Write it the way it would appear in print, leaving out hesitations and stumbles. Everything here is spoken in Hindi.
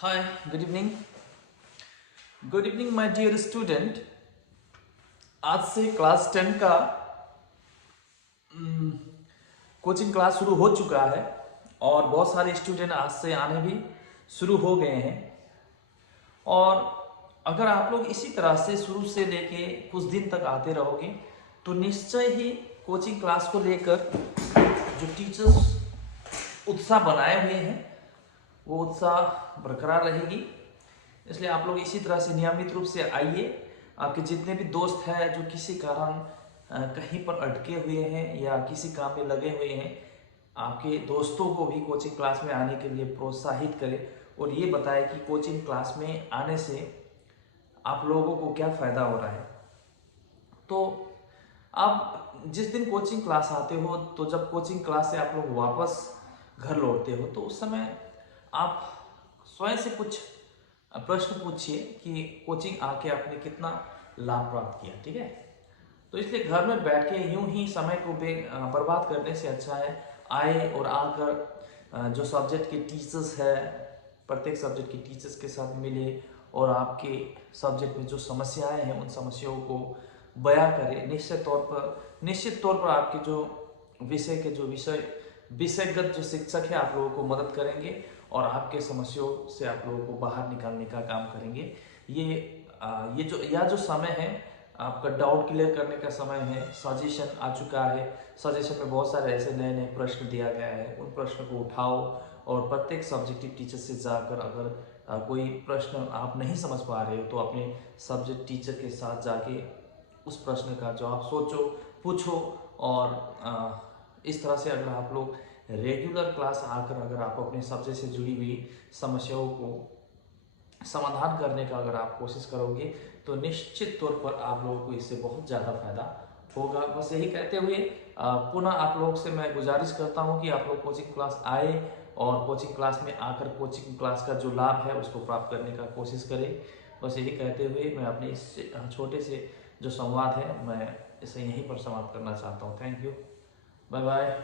Hi, good evening. Good evening, my dear student. आज से क्लास 10 का कोचिंग क्लास शुरू हो चुका है और बहुत सारे स्टूडेंट आज से आने भी शुरू हो गए हैं। और अगर आप लोग इसी तरह से शुरू से लेके कुछ दिन तक आते रहोगे तो निश्चय ही कोचिंग क्लास को लेकर जो टीचर्स उत्साह बनाए हुए हैं वो उत्साह बरकरार रहेगी। इसलिए आप लोग इसी तरह से नियमित रूप से आइए। आपके जितने भी दोस्त हैं जो किसी कारण कहीं पर अटके हुए हैं या किसी काम में लगे हुए हैं, आपके दोस्तों को भी कोचिंग क्लास में आने के लिए प्रोत्साहित करें और ये बताएं कि कोचिंग क्लास में आने से आप लोगों को क्या फ़ायदा हो रहा है। तो आप जिस दिन कोचिंग क्लास आते हो तो जब कोचिंग क्लास से आप लोग वापस घर लौटते हो तो उस समय आप स्वयं से कुछ प्रश्न पूछिए कि कोचिंग आके आपने कितना लाभ प्राप्त किया। ठीक है, तो इसलिए घर में बैठ के यूं ही समय को बर्बाद करने से अच्छा है आए और आकर जो सब्जेक्ट के टीचर्स है प्रत्येक सब्जेक्ट के टीचर्स के साथ मिले और आपके सब्जेक्ट में जो समस्याएं हैं उन समस्याओं को बयां करें। निश्चित तौर पर आपके जो विषय के जो विषयगत जो शिक्षक है आप लोगों को मदद करेंगे और आपके समस्याओं से आप लोगों को बाहर निकालने का काम करेंगे। ये जो समय है आपका डाउट क्लियर करने का समय है। सजेशन आ चुका है, सजेशन में बहुत सारे ऐसे नए नए प्रश्न दिया गया है, उन प्रश्न को उठाओ और प्रत्येक सब्जेक्टिव टीचर से जाकर अगर कोई प्रश्न आप नहीं समझ पा रहे हो तो अपने सब्जेक्ट टीचर के साथ जाके उस प्रश्न का जवाब सोचो, पूछो। और इस तरह से अगर आप लोग रेगुलर क्लास आकर अगर आप अपने सब्जेक्ट से जुड़ी हुई समस्याओं को समाधान करने का अगर आप कोशिश करोगे तो निश्चित तौर पर आप लोगों को इससे बहुत ज़्यादा फायदा होगा। बस यही कहते हुए पुनः आप लोग से मैं गुजारिश करता हूं कि आप लोग कोचिंग क्लास आए और कोचिंग क्लास में आकर कोचिंग क्लास का जो लाभ है उसको प्राप्त करने का कोशिश करें। बस यही कहते हुए मैं अपने इस छोटे से जो संवाद है मैं इसे यहीं पर समाप्त करना चाहता हूँ। Thank you, bye bye.